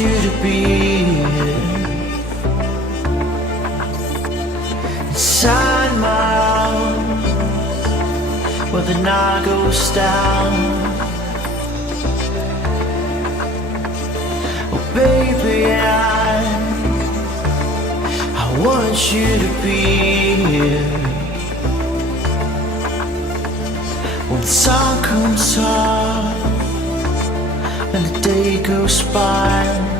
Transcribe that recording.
you to be here inside my arms where the night goes down. Oh baby, I want you to be here when the sun comes up and the day goes by.